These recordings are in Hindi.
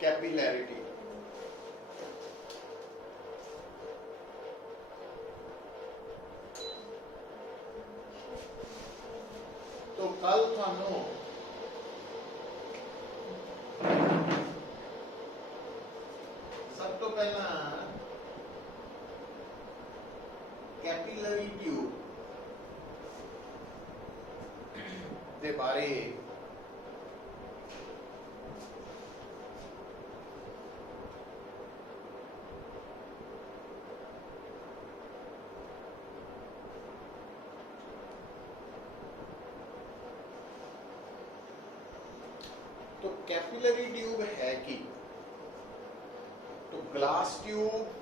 कैपिलैरिटी। तो कल थानू सब तो पहला कैपिलरी ट्यूब दे बारे तो कैपिलरी ट्यूब है कि तो ग्लास ट्यूब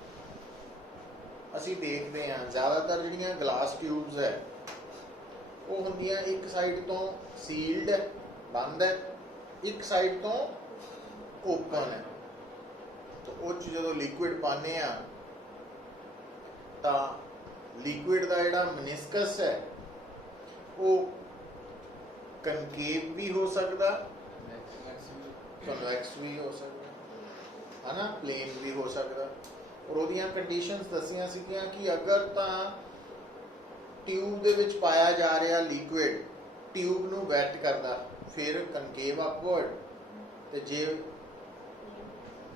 ਅਸੀਂ ਦੇਖਦੇ ਹਾਂ ਜ਼ਿਆਦਾਤਰ ਜਿਹੜੀਆਂ ਗਲਾਸ ਟਿਊਬਸ ਹੈ ਉਹ ਹੁੰਦੀਆਂ ਇੱਕ ਸਾਈਡ ਤੋਂ ਸੀਲਡ ਹੈ, ਬੰਦ ਹੈ, ਇੱਕ ਸਾਈਡ ਤੋਂ ਓਪਨ ਹੈ। ਤਾਂ ਉਹ 'ਚ ਜਦੋਂ ਲਿਕੁਇਡ ਪਾਉਂਦੇ ਆ ਤਾਂ ਲਿਕੁਇਡ ਦਾ ਜਿਹੜਾ ਮਨਿਸਕਸ ਹੈ ਉਹ ਕਨਕੇਵ ਵੀ ਹੋ ਸਕਦਾ, ਕਨਵੈਕਸ ਵੀ ਹੋ ਸਕਦਾ ਹੈ ਨਾ, ਪਲੇਨ ਵੀ ਹੋ ਸਕਦਾ। और ਉਹਦੀਆਂ ਕੰਡੀਸ਼ਨਸ ਦੱਸੀਆਂ ਸੀਗੀਆਂ ਕਿ ਅਗਰ ਤਾਂ ਟਿਊਬ ਦੇ ਵਿੱਚ ਪਾਇਆ ਜਾ ਰਿਹਾ ਲਿਕੁਇਡ ਟਿਊਬ ਨੂੰ ਵੈਟ ਕਰਦਾ ਫਿਰ ਕਨਕੇਵ ਅਪਵਰਡ, ਤੇ ਜੇ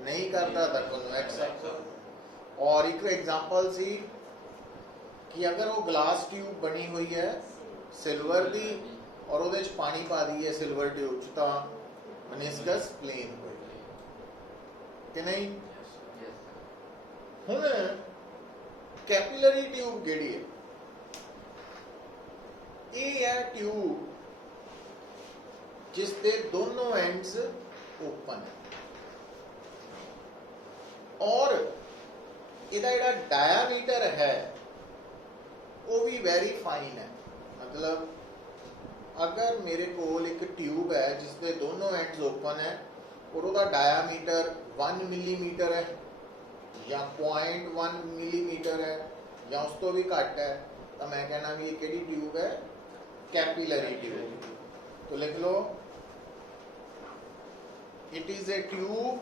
ਨਹੀਂ ਕਰਦਾ ਤਾਂ ਕਨਵੈਕਸ ਅਪਵਰਡ। ਔਰ ਇੱਕ ਐਗਜ਼ਾਮਪਲ ਸੀ ਕਿ ਅਗਰ ਉਹ ਗਲਾਸ ਟਿਊਬ ਬਣੀ ਹੋਈ ਹੈ ਸਿਲਵਰ ਦੀ ਔਰ ਉਹਦੇ 'ਚ ਪਾਣੀ ਪਾ ਦਈਏ ਸਿਲਵਰ ਟਿਊਬ 'ਚ ਤਾਂ ਮਨਿਸਕਸ ਪਲੇਨ ਹੋਏਗਾ ਕਿ ਨਹੀਂ। ਹੁਣ कैपिलरी ट्यूब ਜਿਹੜੀ ਹੈ ਇਹ ਹੈ ट्यूब ਜਿਸ ਦੇ ਦੋਨੋਂ ਐਂਡਸ ਓਪਨ ਹੈ ਔਰ ਇਹਦਾ ਜਿਹੜਾ ਡਾਇਆਮੀਟਰ ਹੈ ਉਹ ਵੀ ਵੈਰੀ ਫਾਈਨ ਹੈ। मतलब अगर मेरे ਕੋਲ ਇੱਕ ट्यूब है जिस ਦੇ ਦੋਨੋਂ ਐਂਡਸ ਓਪਨ ਹੈ और ਉਹਦਾ ਡਾਇਆਮੀਟਰ 1 मिलीमीटर है या 0.1 मिलीमीटर है या उस तो भी घट है तो मैं कहना भी ये केड़ी ट्यूब है, कैपिलरी ट्यूब। तो लिख लो it is a tube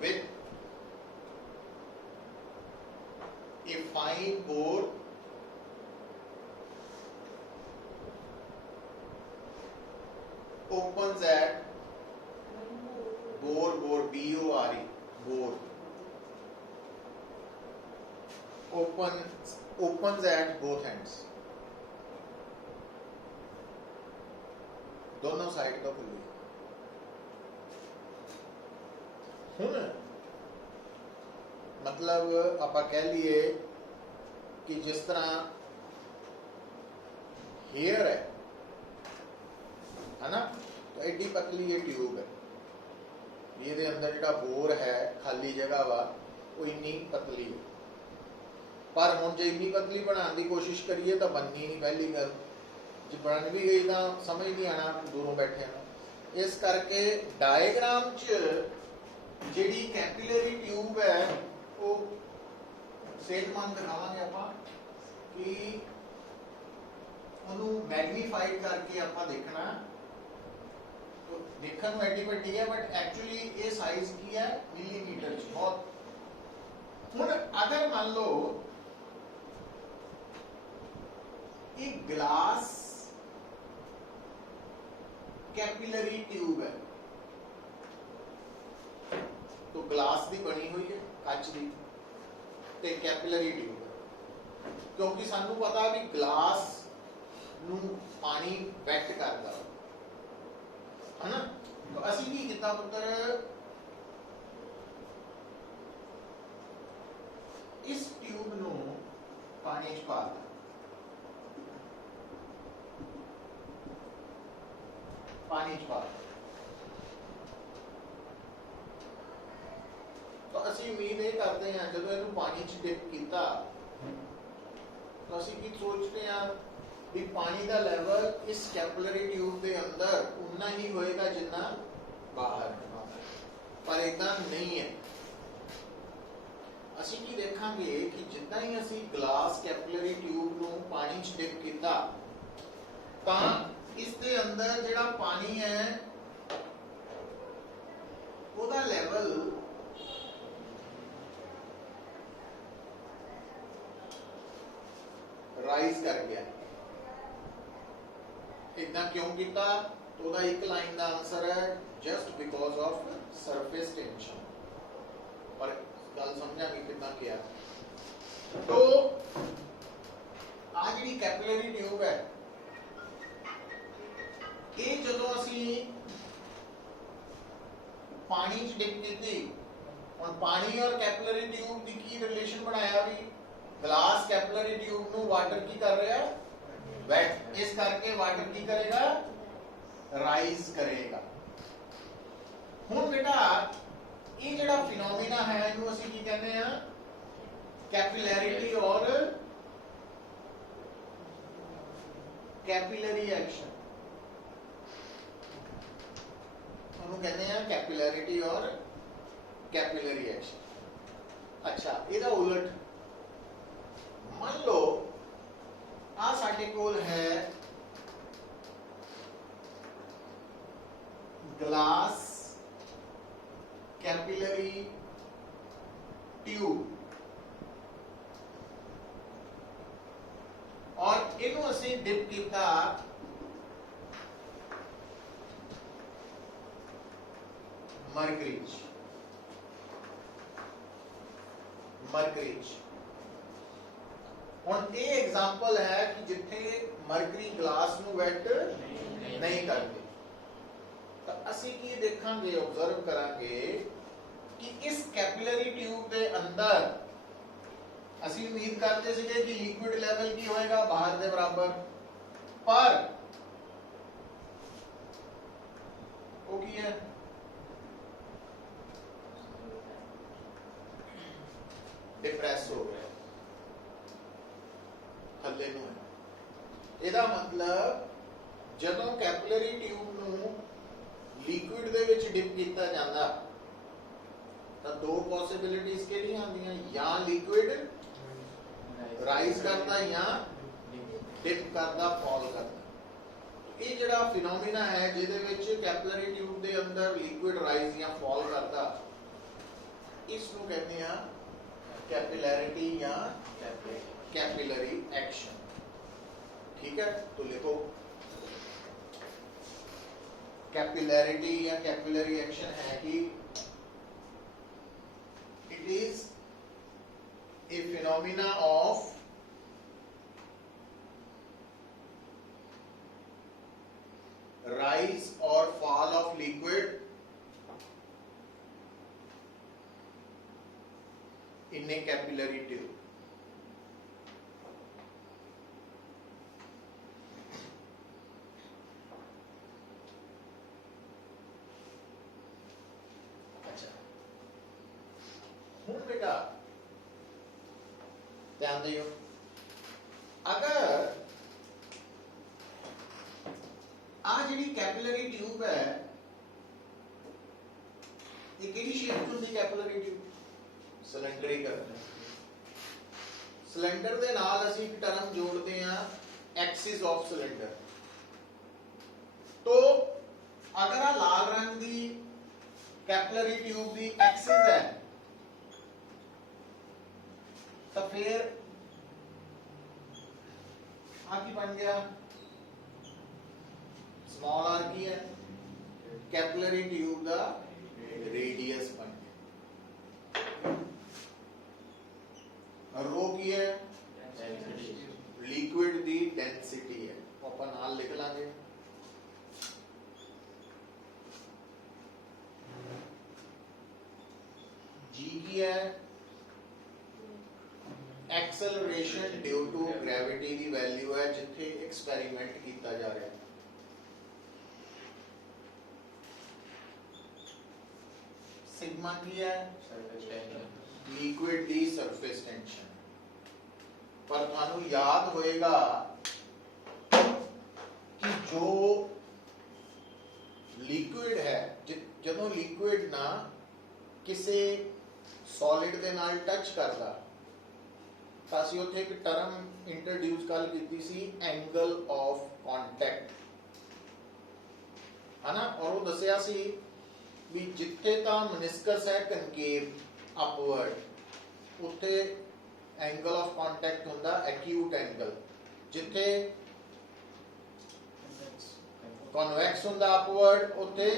with a fine bore opens at bore B-O-R-E bore opens at both ends, दोनों साइड तो खुली। ਹੁਣ मतलब ਆਪਾਂ ਕਹਿ ਲਈਏ ਕਿ ਜਿਸ ਤਰ੍ਹਾਂ हेयर है ना, तो एडी पतली ये ट्यूब है, ਇਹਦੇ ਅੰਦਰ ਜਿਹੜਾ ਬੋਰ ਹੈ ਖਾਲੀ ਜਗ੍ਹਾ ਵਾ ਉਹ ਇੰਨੀ ਪਤਲੀ ਹੈ। ਪਰ ਹੁਣ ਜੇ ਇੰਨੀ ਪਤਲੀ ਬਣਾਉਣ ਦੀ ਕੋਸ਼ਿਸ਼ ਕਰੀਏ ਤਾਂ ਬਣਨੀ ਨਹੀਂ ਪਹਿਲੀ ਗੱਲ, ਜੇ ਬਣ ਵੀ ਗਈ ਤਾਂ ਸਮਝ ਨਹੀਂ ਆਣਾ ਦੂਰੋਂ ਬੈਠਿਆਂ ਨੂੰ। ਇਸ ਕਰਕੇ ਡਾਇਗਰਾਮ 'ਚ ਜਿਹੜੀ ਕੈਪੀਲਰੀ ਟਿਊਬ ਹੈ ਉਹ ਸੇਧਮੰਦ ਦਿਖਾਵਾਂਗੇ ਆਪਾਂ ਕਿ ਉਹਨੂੰ ਮੈਗਨੀਫਾਈਡ ਕਰਕੇ ਆਪਾਂ ਦੇਖਣਾ। तो देखने में एडी वड्डी है बट एक्चुअली ये साइज की है मिलीमीटर च बहुत। हुण अगर मान लो एक ग्लास कैपिलरी ट्यूब है तो ग्लास दी बनी हुई है कच दी ते कैपिलरी ट्यूब है क्योंकि सानू पता भी ग्लास नू पानी वेट करदा है ना। तो असी की किता पुत्र इस ट्यूब नू पानी च पा दिता, पानी च पा दिता। तो असी उम्मीद ये करते हैं जब इनू पानी च डिप किया तो असी की सोचते हैं भी पानी का लेवल इस कैपिलरी ट्यूब के अंदर उतना ही होएगा जितना बाहर, पर एकदम नहीं है। असी की देखांगे कि जितना ही असी ग्लास कैपिलरी ट्यूब नू पानी च डिप किया तां इस के अंदर जिहड़ा पानी है ਉਹਦਾ ਲੈਵਲ राइज कर गया। इतना क्यों किया? तो ਉਹਦਾ एक लाइन का आंसर है just because of surface tension. पर गल समझा कि कितना किया। तो आ जी कैपिलरी ट्यूब है, ये जो असी पानी च डिप की, और पानी और कैपिलरी ट्यूब की की रिलेशन बनाया भी, ग्लास कैपिलरी ट्यूब नु वाटर की कर रहा है, वेट, इस करके वाटर की करेगा, राइज करेगा। हुण बेटा ये जिहड़ा फिनोमिना है इहनू असीं की कहते हैं? कैपिलैरिटी और कैपिलरी एक्शन। ਉਹਨੂੰ ਕਹਿੰਦੇ ਆ कैपिलैरिटी और कैपिलरी एक्शन। अच्छा, ਇਹਦਾ उलट मान लो आ ਸਾਡੇ ਕੋਲ है ग्लास कैपिलरी ट्यूब, और ਇਹਨੂੰ ਅਸੀਂ डिप ਕੀਤਾ मरकरी। हुण ये एग्जाम्पल है कि जिथे मरकरी ग्लास नू वेट नहीं करते, तो असी की देखांगे, ऑब्जर्व करांगे कि इस कैपिलरी ट्यूब के अंदर असी उम्मीद करते थे कि लिक्विड लेवल की होएगा बाहर के बराबर, पर वो की है डिप्रेस हो गया, थल्ले नूं है। ਇਹਦਾ मतलब ਜਦੋਂ कैपिलरी ट्यूब ਨੂੰ लिक्विड ਦੇ ਵਿੱਚ डिप ਕੀਤਾ ਜਾਂਦਾ ਤਾਂ दो पॉसिबिलिटीज ਕਿਹੜੀਆਂ ਆਉਂਦੀਆਂ? ਜਾਂ लिक्विड राइज करता या डिप करता, फॉल करता। ਇਹ ਜਿਹੜਾ फिनोमिना है ਜਿਹਦੇ ਵਿੱਚ कैपिलरी ट्यूब ਦੇ अंदर लिक्विड राइज या फॉल करता, ਇਸ ਨੂੰ ਕਹਿੰਦੇ ਆ कैपिलैरिटी या कैपिलरी एक्शन। ठीक है, तो लिखो कैपिलैरिटी या कैपिलरी एक्शन है कि it is a phenomena of rise or fall of liquid in a capillary tube। अच्छा, हुण बेटा ध्यान दियो, अगर आ जी कैपिलरी ट्यूब है, ये किहड़ी शेप च हुंदी कैपिलरी ट्यूब? सिलेंडरी करते हैं। सिलेंडर दे नाल असीं एक टर्म जोड़ते हैं एक्सिस ऑफ सिलेंडर। तो अगर आ लाल रंग की कैपिलरी ट्यूब की एक्सिस है, तो फिर आ की बन गया? स्मॉल आर की है कैपिलरी ट्यूब का रेडियस बन गया। रो की है लिक्विड दी डेंसिटी है, अपन नाल लिख लांगे। जी की है एक्सेलरेशन ड्यू टू ग्रेविटी की वैल्यू है जिथे एक्सपेरिमेंट किया जा रहा है। सिग्मा की है लिक्विड दी सरफेस टेंशन। पर थानू याद होएगा कि जो लिक्विड है, जदों लिक्विड ना किसी सॉलिड दे नाल टच करदा, तां असीं उत्थे एक टर्म इंट्रोड्यूस कर कीती सी, एंगल ऑफ कॉन्टैक्ट। है ना। और वो दसिया सी भी जिथे तो मनिस्कस है कनकेव अपवर्ड उत्थे एंगल ऑफ कॉन्टैक्ट हुंदा एक्यूट एंगल, जिथे कॉन्वैक्स हुंदा अपवर्ड उत्थे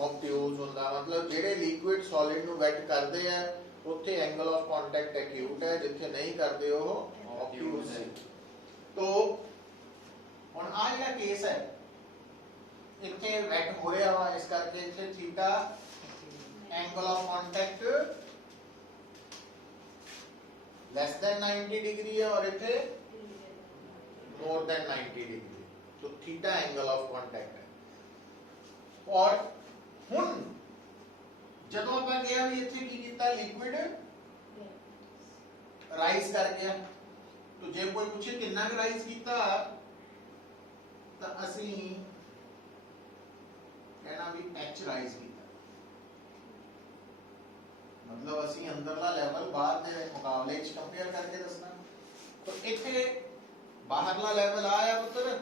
ऑब्ट्यूज हुंदा। मतलब जेडे लिक्विड सॉलिड नू वेट करदे है उत्थे एंगल ऑफ कॉन्टैक्ट एक्यूट है, जिथे नहीं करदे वो ऑब्ट्यूज है। तो हुण आ जिहड़ा केस है इत्थे वेट हो रहा वा, इस करके इत्थे theta angle of contact less than 90 degree है और इत्थे मोर देन 90 डिग्री, तो थीटा एंगल ऑफ कॉन्टैक्ट है। और हुण जदों आपां कहा भी इत्थे की कीता लिक्विड राइज कर गया, तो जे कोई पूछे कितना राइज कीता तो असीं कहना भी एच राइज कीता, मतलब असीं अंदरला लेवल बाहर दे मुकाबले च कंपेयर करके दसना। तो इत्थे बाहरला लेवल आया पुत्र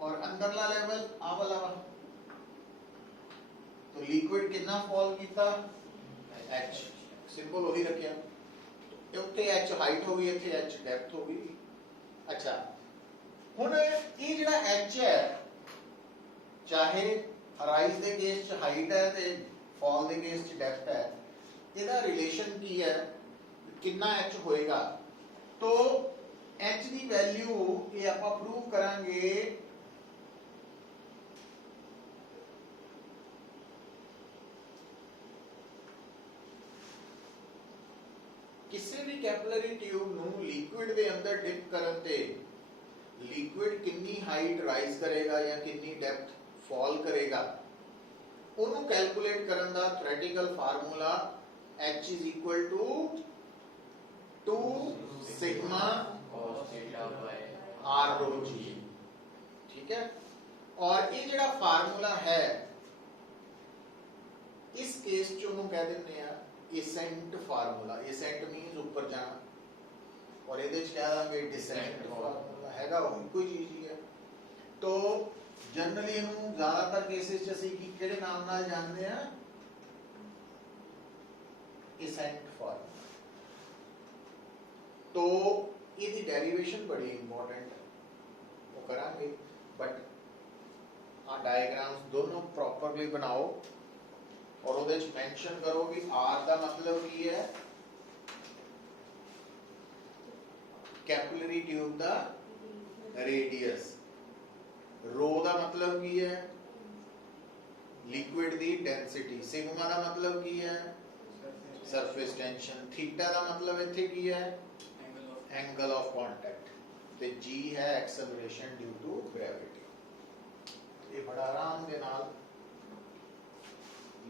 और अंदरला लेवल आ वाला वा, तो लिक्विड कितना फॉल कीता एच, सिंपल वही रखिया। तो उत्थे एच हाइट हो गई, इत्थे एच डेप्थ हो गई। अच्छा हुण ये जिहड़ा एच है चाहे राइज दे केस च हाइट है ते फॉल दे केस च डेप्थ है, इहदा रिलेशन की है कितना एच होएगा। तो एच की वैल्यू ये आपां प्रूव करांगे किसी भी कैपिलरी ट्यूब नू लिक्विड दे अंदर डिप करन ते लिक्विड कितनी हाइट राइज करेगा या कितनी डेप्थ फॉल करेगा, उन्होंने कैलकुलेट करन दा theoretical formula H is equal to 2 sigma r rho g, ठीक है। और ये जिहड़ा फार्मूला है इस केस च उन्होंने कह दिंदे आ एसेंट फार्मूला। एसेंट मीन्स ऊपर जाना और ਇਹਦੇ ਚ कह ਦਾਂਗੇ डिसेंट फार्मूला हैगा वही कोई चीज ही है। तो जनरली ਇਹਨੂੰ ਜ਼ਿਆਦਾतर ਕੇਸਿਸ ਚ ਅਸੀਂ ਕੀ ਕਿਹੜੇ ਨਾਮ ਨਾਲ ਜਾਣਦੇ ਆ एसेंट फार्मूला। तो ਇਹਦੀ डेरिवेशन बड़ी इंपॉर्टेंट है वो करांगे, बट आ डायग्राम्स दोनों प्रॉपरली बनाओ और ਉਹਦੇ ਚ मेंशन करो कि r ਦਾ मतलब ਕੀ है कैपिलरी ट्यूब दा रेडियस, रो दा मतलब की है लिक्विड दी डेंसिटी, सिग्मा दा मतलब की है सरफेस टेंशन, थीटा दा मतलब इत्थे की है एंगल ऑफ कांटेक्ट, ते जी है एक्सेलरेशन ड्यू टू ग्रेविटी। ये बड़ा आराम दे नाल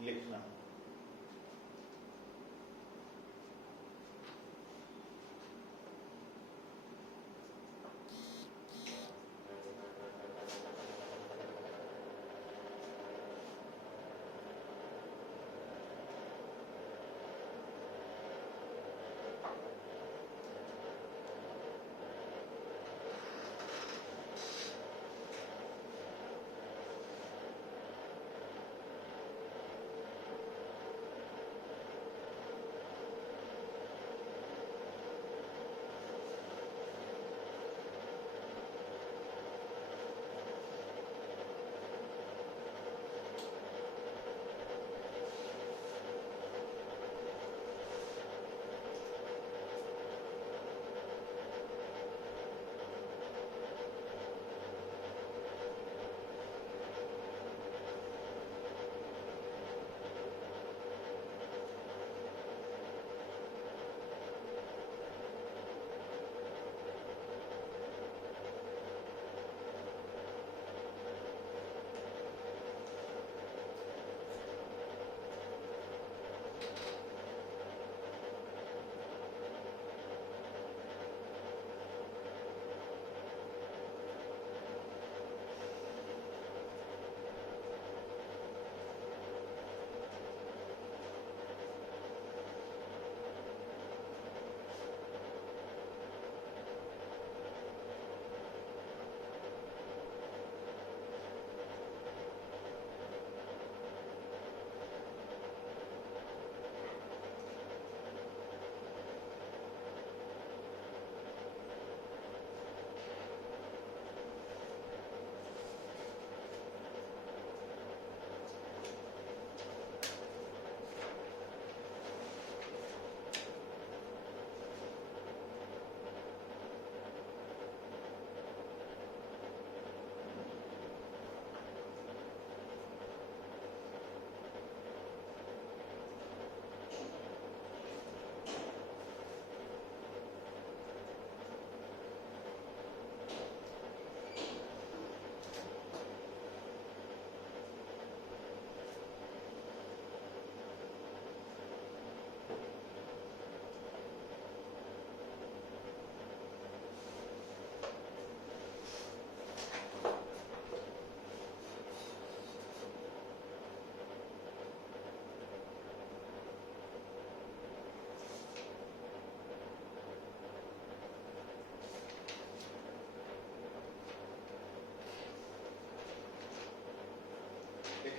लिखना।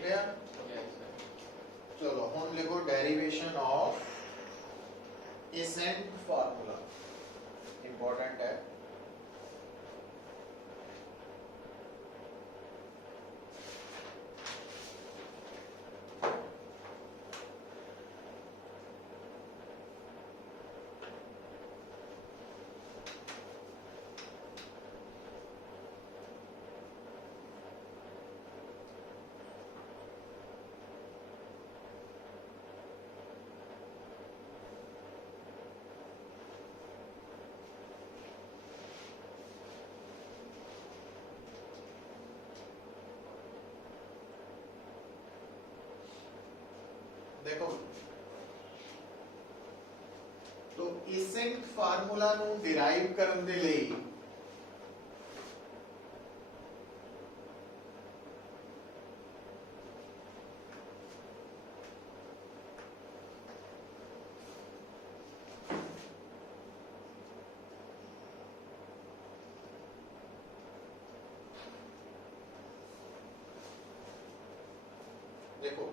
लिया? चलो हम लिखो derivation of accent formula, important है। देखो तो एसेंट फार्मूला ਨੂੰ ਡਿਰਾਈਵ ਕਰਨ ਦੇ ਲਈ देखो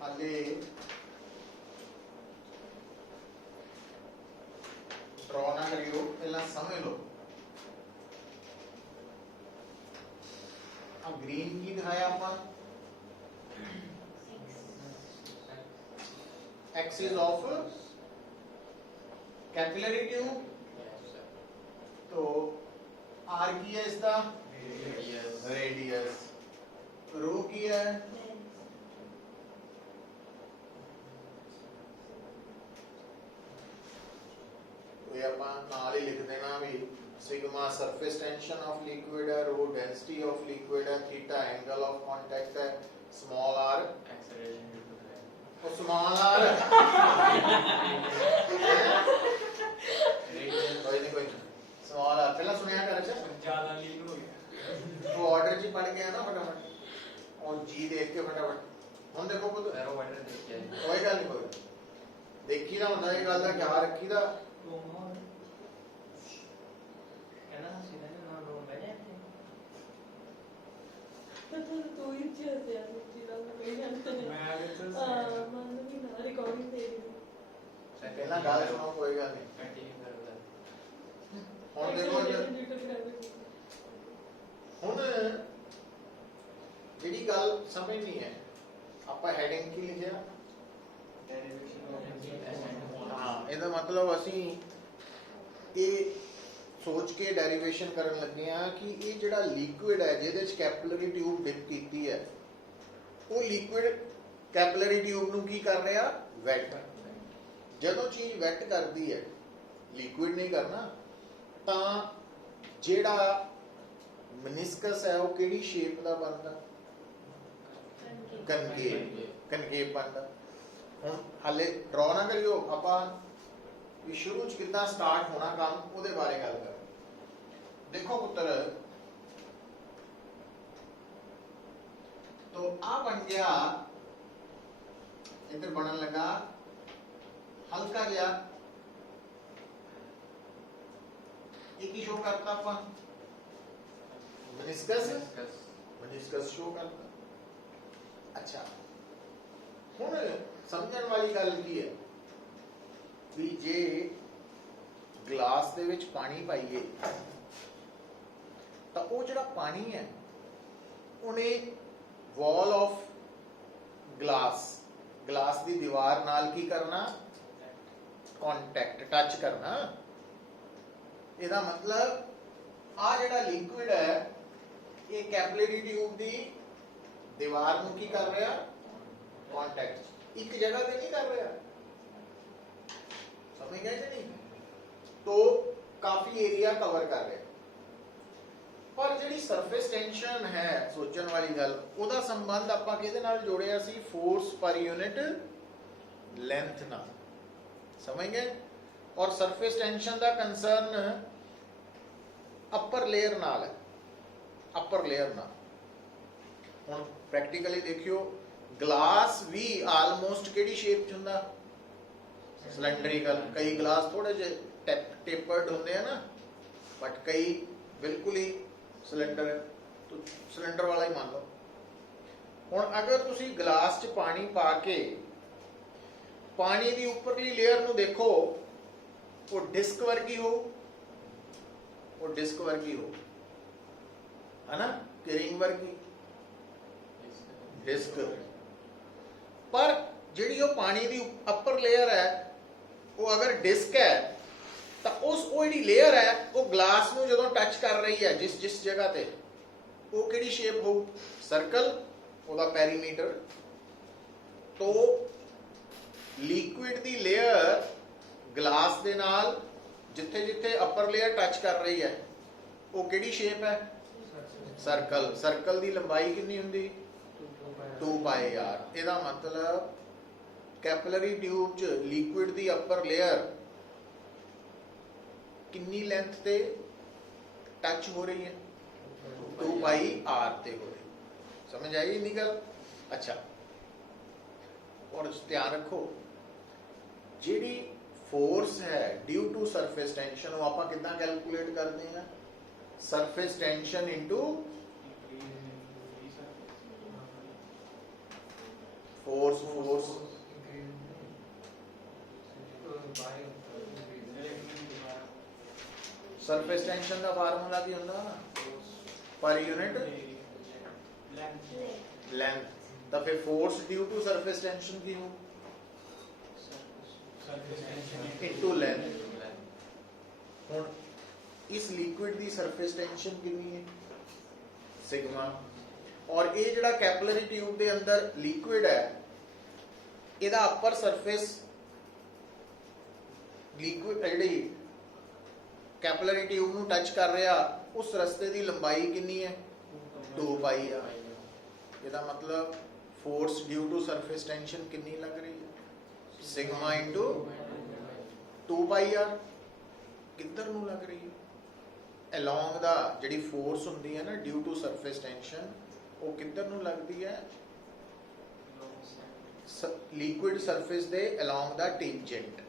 हाले ड्रॉ ना करियो, पहला समझ लो। अब ग्रीन की दिखाया अपन एक्सिस ऑफ कैपिलरी ट्यूब, तो आर की है इसका रेडियस, रो की है तो ये अपन नाल ही लिख देना भी sigma surface tension of liquid है, रो डेंसिटी ऑफ लिक्विड है, थीटा एंगल ऑफ कांटेक्ट है, small r acceleration due to time, तो स्मॉल आर कोई नहीं स्मॉल आर पहला सुनिया कर अच्छा ज्यादा लीन हो गया तो ऑर्डर जी पढ़ गया ना फटाफट और जी देख के फटाफट हम देखो को एरो ऑर्डर देख के कोई गल नहीं कोई देखी ना ਹੁੰਦਾ ਇਹ ਗੱਲ ਦਾ क्या रखी दा तो ही चलते हैं चीज़ों को कहीं जानते हैं मान लो कि ना रिकॉर्डिंग दे रही हूँ पहला गाल सुनो कोई गल नहीं कंटिन्यू कर दो और देखो ਹੁਣ ਜਿਹੜੀ ਗੱਲ ਸਮਝਣੀ ਹੈ ਆਪਾਂ ਹੈਡਿੰਗ ਕੀ ਲਿਖਿਆ ਹਾਂ ਇਹਦਾ ਮਤਲਬ ਅਸੀਂ ਇਹ सोच के डेरिवेशन करन लगे हैं कि ये जिहड़ा लिक्विड है जिहदे च कैपिलरी ट्यूब डिप कीती है वो लिक्विड कैपिलरी ट्यूब नूं की कर रहा वैट, जदों चीज वैट करती है लिक्विड नहीं करना तां जिहड़ा मिनिस्कस है वो किहड़ी शेप दा बनदा कनकेव बनदा। हुण हाले ड्रॉ ना करियो, आपां भी शुरू च कितना स्टार्ट होना काम ਉਹਦੇ बारे गल कर। देखो पुत्र तो आ बन गया इधर बनने लगा हल्का गया एक ही शो करता अपन मिनिस्कस शो करता। अच्छा हुण समझण वाली गल की है भी जे ग्लास दे विच पानी पाइए तो वो जिहड़ा पानी है उन्हें वॉल ऑफ ग्लास दी दीवार नाल की करना कांटेक्ट टच करना। ਇਹਦਾ मतलब आ जिहड़ा लिक्विड है ये कैपिलरी ट्यूब दी दीवार नूं की कर रहा कांटेक्ट एक जगह पे नहीं कर रहा, समझ गए कि नहीं? तो काफी एरिया कवर कर रहे पर जिहड़ी सरफेस टेंशन है सोचण वाली गल ओदा संबंध आपां किहदे नाल जोड़िया सी फोर्स पर यूनिट लेंथ नाल, समझ गए? और सरफेस टेंशन दा कंसर्न अपर लेयर नाल है, अपर लेयर नाल ਹੁਣ ਪ੍ਰੈਕਟੀਕਲੀ ਦੇਖਿਓ ਗਲਾਸ ਵੀ ਆਲਮੋਸਟ ਕਿਹੜੀ ਸ਼ੇਪ ਚ ਹੁੰਦਾ ਸਿਲੰਡਰੀਕਲ ਕਈ ਗਲਾਸ ਥੋੜੇ ਜਿਹੇ ਟੇਪਰਡ ਹੁੰਦੇ ਆ ਨਾ ਬਟ ਕਈ ਬਿਲਕੁਲ ਹੀ ਸਿਲੰਡਰ ਵਾਲਾ ਹੀ ਮੰਨ ਲਓ ਹੁਣ ਅਗਰ ਤੁਸੀਂ ਗਲਾਸ 'ਚ ਪਾਣੀ ਪਾ ਕੇ ਪਾਣੀ ਦੀ ਉੱਪਰਲੀ ਲੇਅਰ ਨੂੰ ਦੇਖੋ ਉਹ ਡਿਸਕ ਵਰਗੀ ਹੋ ਹਨਾ ਕਿ ਰਿੰਗ ਵਰਗੀ ਡਿਸਕ ਪਰ ਜਿਹੜੀ ਉਹ ਪਾਣੀ ਦੀ ਅਪਰ ਲੇਅਰ ਹੈ ਉਹ ਅਗਰ ਡਿਸਕ ਹੈ ਤਾਂ ਉਹ ਜਿਹੜੀ ਲੇਅਰ ਹੈ ਉਹ ਗਲਾਸ ਨੂੰ ਜਦੋਂ ਟੱਚ ਕਰ ਰਹੀ ਹੈ ਜਿਸ ਜਗ੍ਹਾ ਤੇ ਉਹ ਕਿਹੜੀ ਸ਼ੇਪ ਹੋਊ ਸਰਕਲ ਉਹਦਾ ਪੈਰੀਮੀਟਰ ਤੋਂ ਲਿਕੁਇਡ ਦੀ ਲੇਅਰ ਗਲਾਸ ਦੇ ਨਾਲ ਜਿੱਥੇ ਅਪਰ ਲੇਅਰ ਟੱਚ ਕਰ ਰਹੀ ਹੈ ਉਹ ਕਿਹੜੀ ਸ਼ੇਪ ਹੈ ਸਰਕਲ ਦੀ ਲੰਬਾਈ ਕਿੰਨੀ ਹੁੰਦੀ 2πr ਇਹਦਾ ਮਤਲਬ ਕੈਪਿਲਰੀ ਟਿਊਬ 'ਚ ਲਿਕੁਇਡ ਦੀ ਅਪਰ ਲੇਅਰ ਕਿੰਨੀ ਲੈਂਥ ਤੇ ਟੱਚ ਹੋ ਰਹੀ ਹੈ 2πr ਤੇ ਹੋ ਰਹੀ ਸਮਝ ਆਈ ਇੰਨੀ ਗੱਲ ਅੱਛਾ ਔਰ ਧਿਆਨ ਰੱਖੋ ਜਿਹੜੀ ਫੋਰਸ ਹੈ ਡਿਊ ਟੂ ਸਰਫੇਸ ਟੈਂਸ਼ਨ ਉਹ ਆਪਾਂ ਕਿੱਦਾਂ ਕੈਲਕੂਲੇਟ ਕਰਦੇ ਹਾਂ surface tension into force surface tension ਦਾ ਫਾਰਮੂਲਾ ਕੀ ਹੁੰਦਾ ਪਰ ਯੂਨਿਟ ਲੈਂਥ ਤਾਂ ਫਿਰ force due to surface tension ਕੀ ਹੋ into length ਹੁਣ ਇਸ ਲਿਕੁਇਡ ਦੀ ਸਰਫੇਸ ਟੈਂਸ਼ਨ ਕਿੰਨੀ ਹੈ ਸਿਗਮਾ ਔਰ ਇਹ ਜਿਹੜਾ ਕੈਪਿਲਰੀ ਟਿਊਬ ਦੇ ਅੰਦਰ ਲਿਕੁਇਡ ਹੈ ਇਹਦਾ ਅਪਰ ਸਰਫੇਸ ਲਿਕੁਇਡ ਜਿਹੜੀ ਕੈਪਿਲਰੀ ਟਿਊਬ ਨੂੰ ਟੱਚ ਕਰ ਰਿਹਾ ਉਸ ਰਸਤੇ ਦੀ ਲੰਬਾਈ ਕਿੰਨੀ ਹੈ 2π ਆ ਇਹਦਾ ਮਤਲਬ force due to surface tension ਕਿੰਨੀ ਲੱਗ ਰਹੀ ਹੈ ਸਿਗਮਾ ਇਨਟੂ 2πr ਕਿੱਧਰ ਨੂੰ ਲੱਗ ਰਹੀ ਹੈ ਅਲੋਂਗ ਦਾ ਜਿਹੜੀ ਫੋਰਸ ਹੁੰਦੀ ਹੈ ਨਾ ਡਿਊ ਟੂ ਸਰਫੇਸ ਟੈਂਸ਼ਨ ਉਹ ਕਿੱਧਰ ਨੂੰ ਲੱਗਦੀ ਹੈ ਲਿਕੁਇਡ ਸਰਫੇਸ ਦੇ ਅਲੋਂਗ ਦਾ ਟੈਂਜੈਂਟ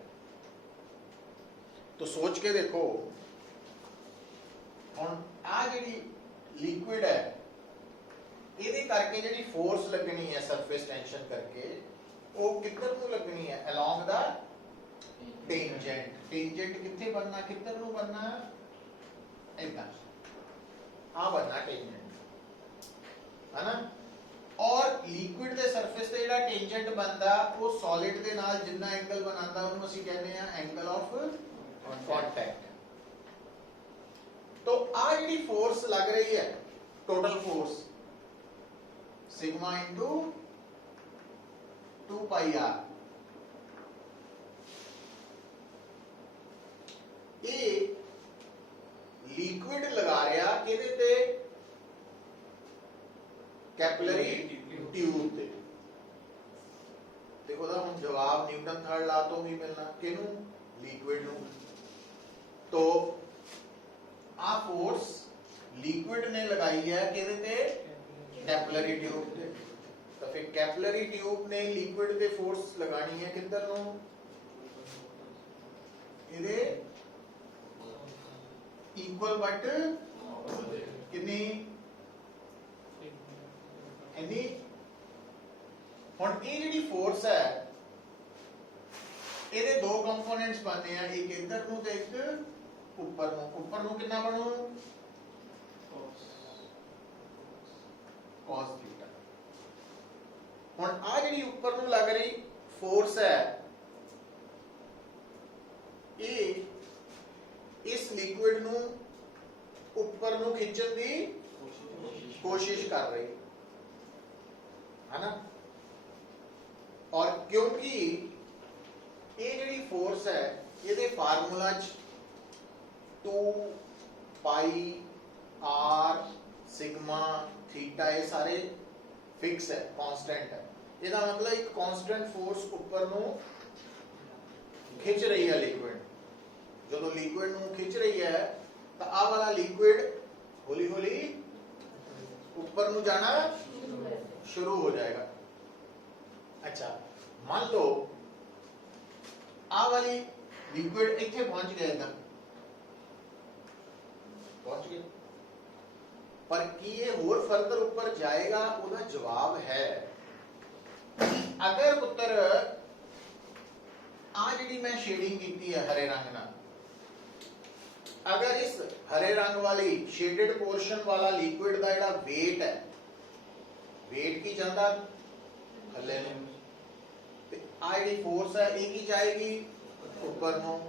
तो सोच के देखो ਹੁਣ ਆ ਜਿਹੜੀ ਲਿਕੁਇਡ ਹੈ ਇਹਦੇ ਕਰਕੇ ਜਿਹੜੀ ਫੋਰਸ ਲੱਗਣੀ ਹੈ ਸਰਫੇਸ ਟੈਂਸ਼ਨ ਕਰਕੇ ਉਹ ਕਿੱਧਰ ਨੂੰ ਲੱਗਣੀ ਹੈ ਅਲੋਂਗ ਦਾ ਟੈਂਜੈਂਟ ਕਿੱਥੇ ਬਣਨਾ ਕਿੱਧਰ ਨੂੰ ਬਣਨਾ ਇਦਾਂ ਆ ਬਣਨਾ ਟੈਂਜੈਂਟ है ना और लिक्विड ਦੇ ਸਰਫੇਸ ਤੇ ਜਿਹੜਾ ਟੈਂਜੈਂਟ ਬਣਦਾ ਉਹ ਸੋਲਿਡ ਦੇ ਨਾਲ ਜਿੰਨਾ ਐਂਗਲ ਬਣਾਉਂਦਾ ਉਹਨੂੰ ਅਸੀਂ ਕਹਿੰਦੇ ਆ ਐਂਗਲ ਆਫ ਕੰਟੈਕਟ तो आ ਜਿਹੜੀ फोर्स लग रही है total force sigma into 2πr ये लिक्विड लगा रहा किदे ते कैपिलरी ट्यूब ते ਉਹਦਾ ਹੁਣ ਜਵਾਬ ਨਿਊਟਨ ਥਰਡ ਲਾ ਤੋਂ ਵੀ ਮਿਲਣਾ ਕਿਹਨੂੰ ਲਿਕੁਇਡ ਨੂੰ तो आ फोर्स लिक्विड ने लगाई है किदे ते कैपिलरी ट्यूब ते तो फिर कैपिलरी ट्यूब ने लिक्विड ते फोर्स लगानी है किधर नु इधे इक्वल बट कितनी इतनी हुन ये जेडी फोर्स है ਇਹਦੇ ਦੋ ਕੰਪੋਨੈਂਟਸ ਬਣਨੇ ਆ ਇੱਕ ਇੱਧਰ ਨੂੰ ਤੇ ਇੱਕ ਉੱਪਰ ਨੂੰ ਕਿੰਨਾ ਬਣੂ cos θ ਹੁਣ ਆ ਜਿਹੜੀ ਉੱਪਰ ਨੂੰ ਲੱਗ ਰਹੀ ਫੋਰਸ ਹੈ ਇਹ ਇਸ ਲਿਕੁਇਡ ਨੂੰ ਉੱਪਰ ਨੂੰ ਖਿੱਚਣ ਦੀ ਕੋਸ਼ਿਸ਼ ਕਰ ਰਹੀ ਹੈ ਨਾ ਔਰ ਕਿਉਂਕਿ ਇਹ ਜਿਹੜੀ ਫੋਰਸ ਹੈ ਇਹਦੇ ਫਾਰਮੂਲਾ ਚ 2πr सिग्मा थीटा ये सारे फिक्स है कांस्टेंट है ਇਹਦਾ ਮਤਲਬ ਇੱਕ ਕਾਂਸਟੈਂਟ ਫੋਰਸ ਉੱਪਰ ਨੂੰ ਖਿੱਚ ਰਹੀ ਹੈ ਲਿਕੁਇਡ ਜਦੋਂ ਲਿਕੁਇਡ ਨੂੰ ਖਿੱਚ ਰਹੀ ਹੈ ਤਾਂ ਆਹ ਵਾਲਾ ਲਿਕੁਇਡ ਹੌਲੀ ਹੌਲੀ ਉੱਪਰ ਨੂੰ ਜਾਣਾ शुरू हो जाएगा। अच्छा, मान लो आ वाली लिक्विड इतने पहुंच गया इधर, पहुंच गए, पर की ये होर फर्दर ऊपर जाएगा? ਉਹਦਾ जवाब है अगर पुत्र आ जी मैं शेडिंग की है हरे रंग ना, अगर इस हरे रंग वाली शेडेड पोर्शन वाला लिक्विड का ਜਿਹੜਾ वेट है, वेट की जाता थले ਨੂੰ, ਤੇ ਆ ਜਿਹੜੀ फोर्स है ये की जाएगी ऊपर ਨੂੰ।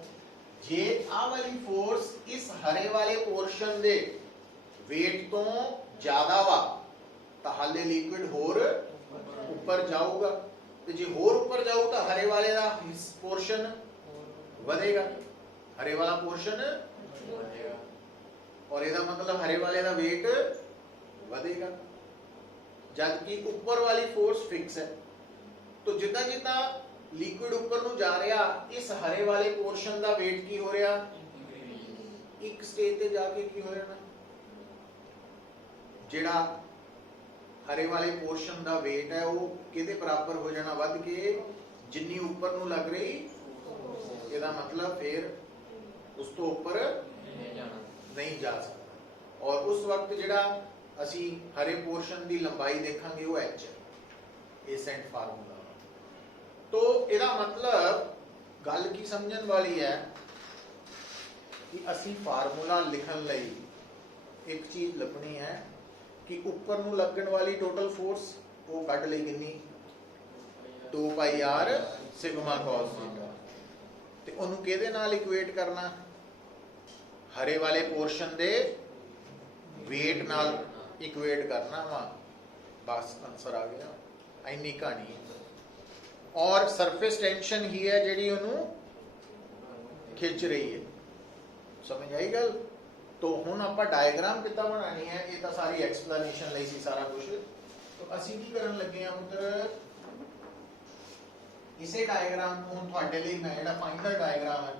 जे आ वाली फोर्स इस हरे वाले पोर्शन दे वेट तो ज्यादा वा तो हाले लिक्विड होर ऊपर जाऊगा, तो जे होर ऊपर जाऊ तो हरे वाले का पोर्शन बढ़ेगा, हरे वाला पोर्शन बढ़ेगा, और ਇਹਦਾ मतलब हरे वाले का वेट बढ़ेगा, जबकि ऊपर वाली फोर्स फिक्स है। तो जितना जितना लिक्विड ऊपर ਨੂੰ जा रहा, इस हरे वाले पोर्शन का वेट की हो रहा, एक स्टेज ਤੇ जाके की हो जाना, ਜਿਹੜਾ हरे वाले पोर्शन का वेट है वो किहदे बराबर हो जाना, वध के जिन्नी ऊपर ਨੂੰ लग रही, ਇਹਦਾ मतलब फिर उस तो ऊपर नहीं जा सकता। और उस वक्त ਜਿਹੜਾ ਅਸੀਂ हरे पोर्शन की लंबाई देखांगे वो h है, एसेंट फार्मूला। तो ਇਹਦਾ मतलब गल की समझन वाली है कि असी फार्मूला लिखन लई एक चीज लभनी है कि ऊपर ਨੂੰ लगन वाली टोटल फोर्स वो कढ ਲਈ किन्नी 2 पाई r सिग्मा cos थीटा, ते ਉਹਨੂੰ ਕਿਹਦੇ ਨਾਲ ਇਕੁਏਟ करना, हरे वाले पोर्शन दे वेट नाल इक्वेट करना वा, बस आंसर आ गया, इन्नी कहानी। और सरफेस टेंशन ही है जिहड़ी उन्होंने खिंच रही है, समझ आई गल। तो हुण आपां डायग्राम कितना बनानी है, ये तो सारी एक्सप्लेनेशन लई सी सारा कुछ। तो असीं की करन लगे हां पुत्र, इसे डायग्राम को हुण तुहाडे लई मैं जिहड़ा फाइनल डायग्राम है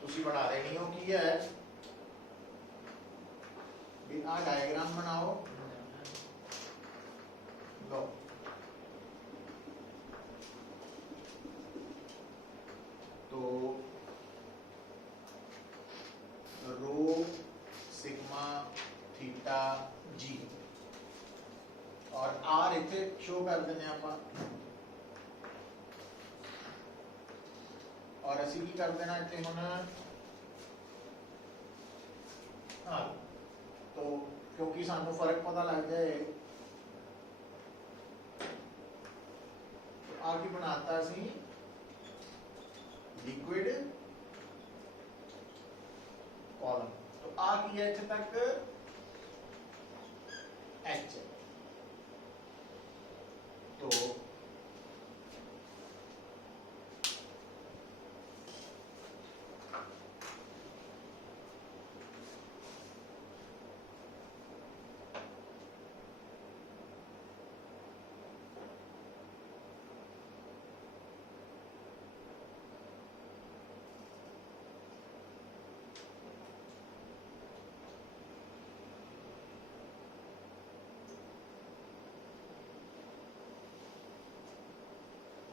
तुसीं बना देनी हो, की है भी आ डायग्राम बनाओ लो, तो रो सिग्मा थीटा जी और आर इतने शो कर देने आप, और असी की कर देना इतने होना, हाँ तो क्योंकि सानू फर्क पता लग जाए, तो आ की बनाता सी लिक्विड कॉलम, तो आ की है इत्थे तक एच, तो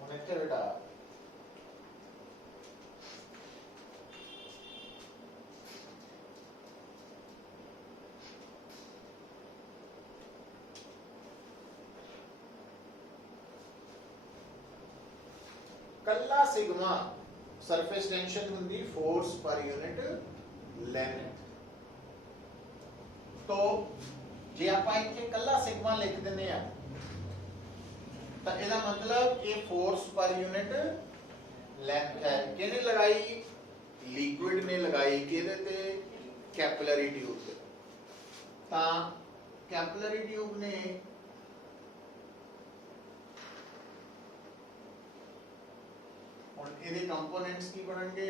बेटा कल्ला सिग्मा सरफेस टेंशन होंगी फोर्स पर यूनिट लेंथ। तो जे आप इत्थे कल्ला सिग्मा लिख देने आ तो इसका मतलब ये फोर्स पर यूनिट लेंथ है, किने लगाई, लिक्विड ने लगाई, किहदे ते कैपिलरी ट्यूब ते, ता कैपिलरी ट्यूब ने हुण इहदे कंपोनेंट्स की बनणगे,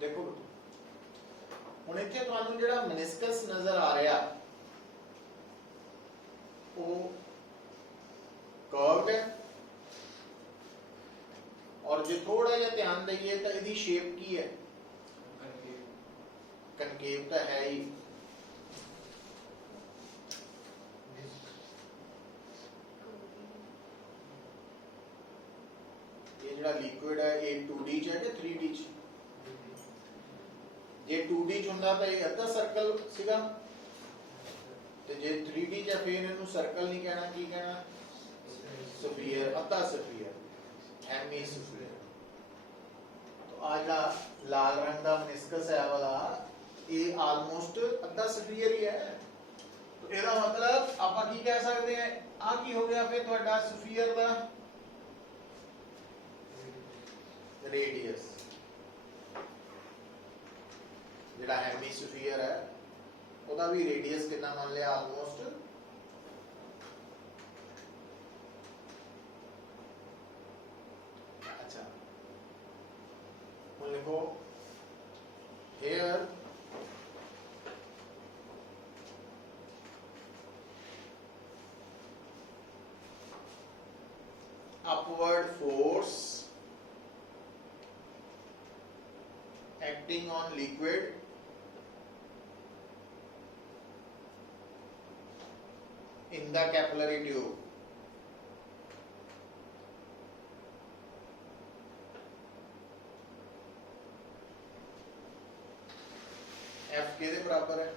देखो ਹੁਣ ਇੱਥੇ ਤੁਹਾਨੂੰ ਜਿਹੜਾ meniscus ਨਜ਼ਰ ਆ ਰਿਹਾ ਉਹ curved है और जो थोड़ा जिहा ध्यान दईए तो इसकी शेप की है कनकेव तो है ही ये ਜਿਹੜਾ लिक्विड है ये 2D च है कि 3D च जे 2D च ਹੁੰਦਾ ਤਾਂ ਇਹ ਅੱਧਾ ਸਰਕਲ ਸੀਗਾ ਤੇ ਜੇ 3D ਚ ਫਿਰ ਇਹਨੂੰ ਸਰਕਲ ਨਹੀਂ ਕਹਿਣਾ ਕੀ ਕਹਿਣਾ स्फीयर अद्धा स्फीयर हेमीस्फीयर तो आ जड़ा लाल रंग का मेनिस्कस है वाला ये ऑलमोस्ट अद्धा स्फीयर ही है तो ਇਹਦਾ मतलब ਆਪਾਂ ਕੀ ਕਹਿ ਸਕਦੇ ਹਾਂ ਆ ਕੀ ਹੋ ਗਿਆ ਫਿਰ ਤੁਹਾਡਾ स्फीयर ਦਾ रेडियस ਜਿਹੜਾ हेमीस्फीयर है ਉਹਦਾ ਵੀ रेडियस कितना मान लिया ऑलमोस्ट लिखो here upward force acting on liquid in the capillary tube F किहदे बराबर है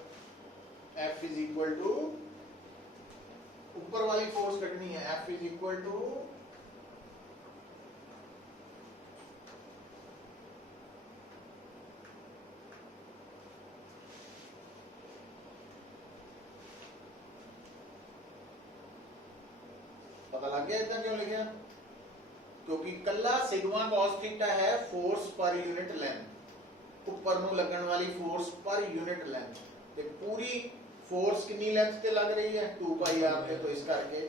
F इज इक्वल टू ऊपर वाली फोर्स कटनी है F इज इक्वल टू पता लग गया इतना क्यों लिखा क्योंकि कल्ला सिग्मा कॉस थीटा है फोर्स पर यूनिट लेंथ ऊपर ਨੂੰ लगन वाली फोर्स पर यूनिट लेंथ ते पूरी फोर्स कितनी लेंथ ते लग रही है 2 पाई आर पे तो इस करके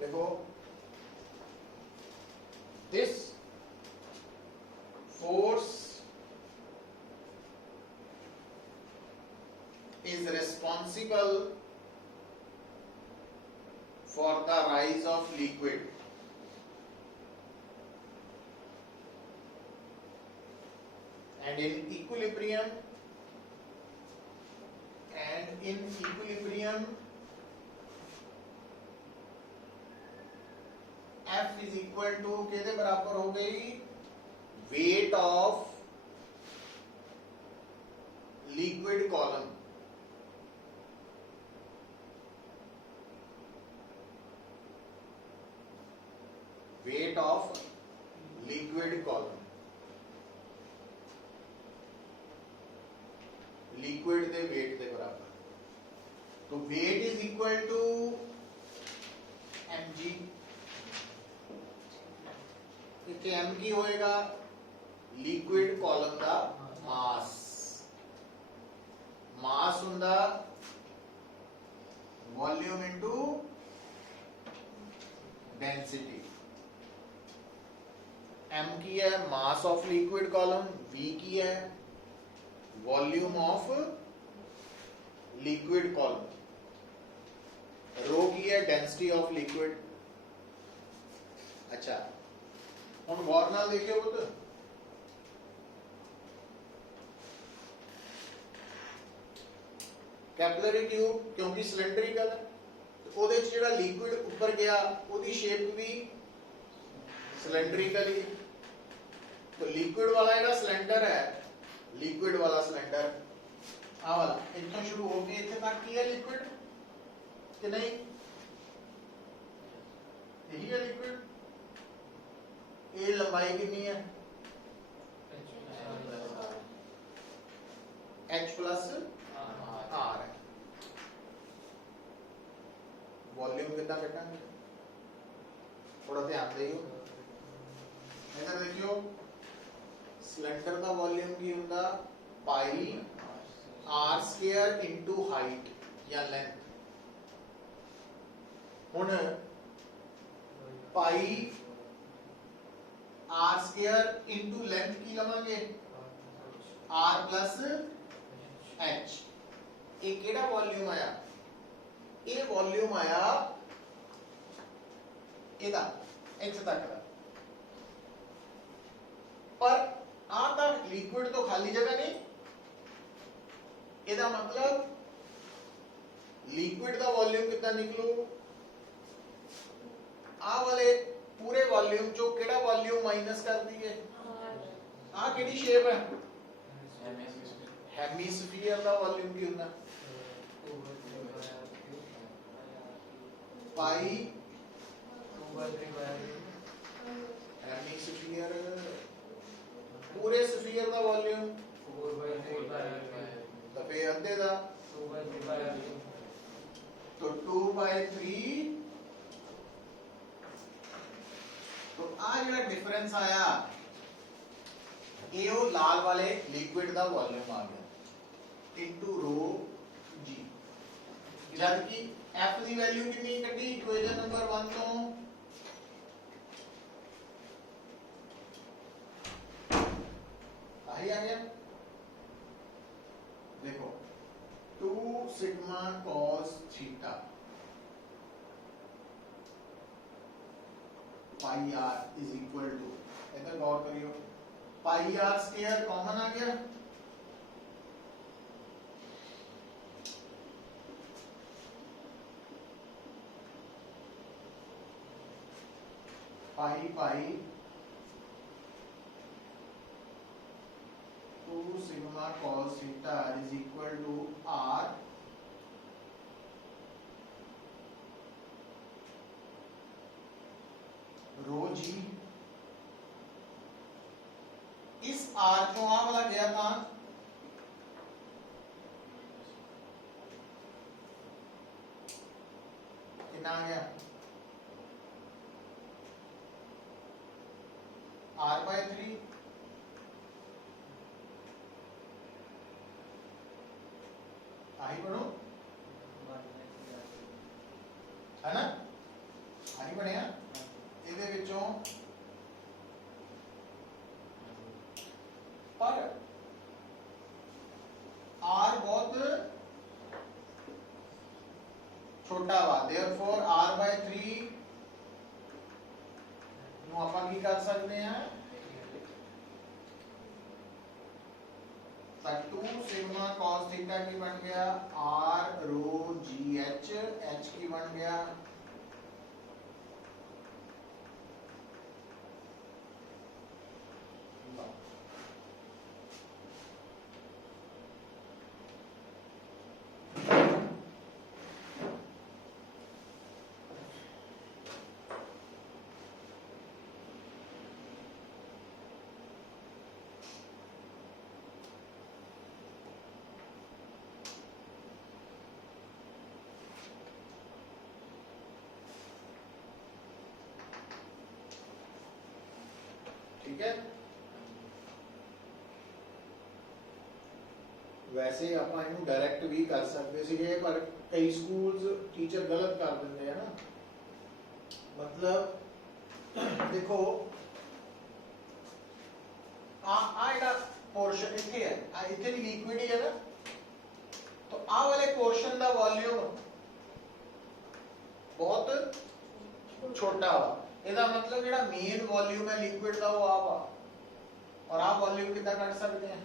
देखो this force is responsible for the rise of liquid and in equilibrium F is equal to किसके बराबर हो गई weight of liquid column weight of liquid column liquid दे वेट के बराबर तो weight is equal to mg इतने m की होएगा लिक्विड कॉलम का मास मास हुंदा वॉल्यूम इनटू डेंसिटी m की है mass of liquid column v की है volume of liquid column rho की है डेंसिटी ऑफ लिक्विड अच्छा हम गौर नाल देखियो पुत्र कैपिलरी ट्यूब क्योंकि सिलेंड्रिकल है ਉਹਦੇ ਚ ਜਿਹੜਾ ਲਿਕੁਇਡ ਉੱਪਰ ਗਿਆ ਉਹਦੀ ਸ਼ੇਪ ਵੀ सिलेंड्रिकल ही तो लिक्विड वाला ਜਿਹੜਾ सिलेंडर है लिक्विड वाला सिलेंडर आ वाला इतना शुरू हो गया इतने तक की है लिक्विड कि नहीं यही है लिक्विड ये लंबाई कितनी है H प्लस R है वॉल्यूम कितना कटांगे थोड़ा ध्यान दियो इधर देखियो सिलेंडर का वॉल्यूम की हुंदा पाई आर स्क्वायर इनटू हाइट या लेंथ हुन पाई आर स्क्वायर इनटू लेंथ की लवांगे R plus H। ये केड़ा वॉल्यूम आया? ये वॉल्यूम आया इहदा H तक दा। पर आ तक लिक्विड तो खाली जगह नहीं, इहदा मतलब लिक्विड का वॉल्यूम कितना निकलू? आ वाले पूरे वॉल्यूम चो केड़ा वॉल्यूम माइनस कर दिए? आ केड़ी शेप है? हेमिस्फीयर का वॉल्यूम की होता? पाई हेमिस्फीयर पूरे स्फीयर का वॉल्यूम तो फिर अद्धे दा तो 2/3। तो आ जो डिफरेंस आया ये वो लाल वाले लिक्विड का वॉल्यूम आ गया इनटू रो जी। जबकि एफ की वैल्यू कितनी कड्डी इक्वेशन नंबर 1 तो आई आ गया। देखो 2 sigma cos theta pi R is equal to, इधर गौर करियो, पाई आर स्क्वायर कॉमन आ गया, pi pi 2 sigma cos theta is equal to R rho g. इस आर को आ वाला गया था कितना आ गया? R/3 आही बनो है ना, आही बनया ਇਹਦੇ ਵਿੱਚੋਂ पर R बहुत छोटा वा, therefore R/3 ਨੂੰ ਆਪਾਂ ਕੀ ਕਰ ਸਕਦੇ ਹਾਂ? ਤਾਂ 2 सिग्मा cos थीटा की बन गया R रो GH, H की बन गया ठीक है। वैसे ਆਪਾਂ ਇਹਨੂੰ डायरेक्ट भी कर सकते ਸੀਗੇ पर कई स्कूल्स टीचर गलत कर ਦਿੰਦੇ हैं ना। मतलब देखो आ ਜਿਹੜਾ पोर्शन ਇੱਥੇ है, आ ਇੱਥੇ ਵੀ लिक्विड ही है ना, तो आ वाले पोर्शन ਦਾ वॉल्यूम बहुत छोटा वा। ਇਹਦਾ मतलब ਜਿਹੜਾ मेन वॉल्यूम है लिक्विड ਦਾ ਉਹ ਆ ਵਾ, और आ वॉल्यूम कितना ਕੱਢ सकते हैं?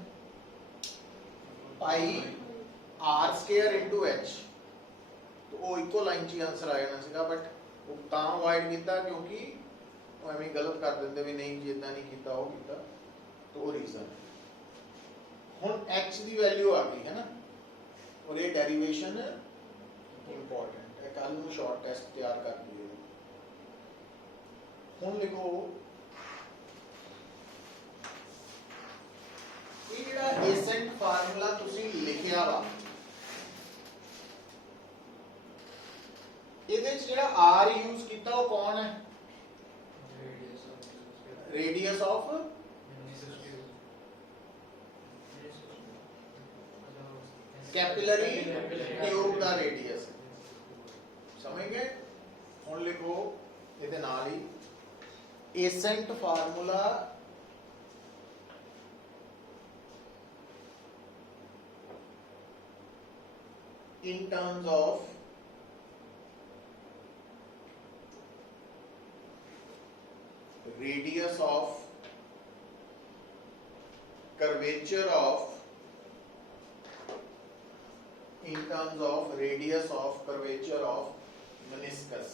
पाई आर स्क्वायर इनटू एच। तो वो इको लाइन च आंसर आ जाना सीगा, बट वो तां अवॉइड कीता क्योंकि वो एवें गलत कर दिंदे भी नहीं जी इदां नहीं कीता वो कीता, तो वो रीजन। हुण एच दी वैल्यू आ गई है ना, और ये डेरिवेशन इंपॉर्टेंट है, कल नूं शॉर्ट टेस्ट तैयार कर लियो। हुण लिखो ये ਜਿਹੜਾ एसेंट फार्मूला ਤੁਸੀਂ ਲਿਖਿਆ ਵਾ, ਇਹਦੇ ਵਿੱਚ ਜਿਹੜਾ r ਯੂਜ਼ ਕੀਤਾ ਉਹ ਕੌਣ ਹੈ? रेडियस ऑफ कैपिलरी ट्यूब ਦਾ रेडियस, समझ गए? ਹੁਣ ਲਿਖੋ ਇਹਦੇ ਨਾਲ ਹੀ ascent formula in terms of radius of curvature of meniscus.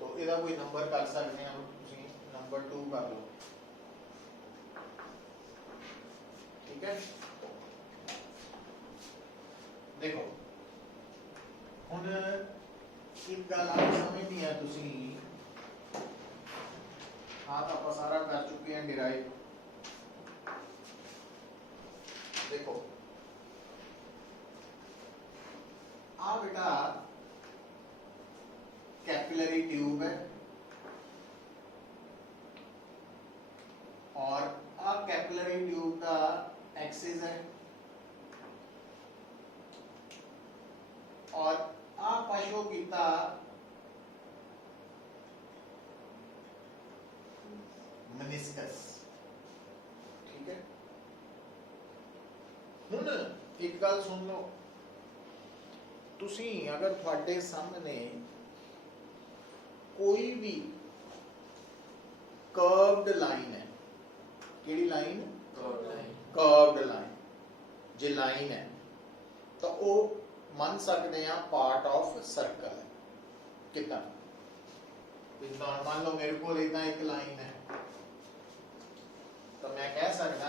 तो ਇਹਦਾ ਕੋਈ ਨੰਬਰ ਕਰ ਸਕਦੇ ਹਾਂ ਤੁਸੀਂ ਨੰਬਰ 2 ਕਰ ਲਓ ठीक है। देखो हुण एक गल आप समझनी है तुसी हाँ तो आप सारा कर चुके हैं डिराइव। देखो आ बेटा कैपिलरी ट्यूब है और आ कैपिलरी ट्यूब का एक्सिस है और आ पशो कीता मेनिस्कस। ठीक है। हुण एक गल सुन लो तुसी अगर थोड़े सामने कोई भी कर्व्ड लाइन है, केड़ी लाइन? कर्व्ड लाइन जे लाइन है तो वो मान सकते हैं पार्ट ऑफ सर्कल है। कितना? मान लो मेरे को इतना एक लाइन है तो मैं कह सकता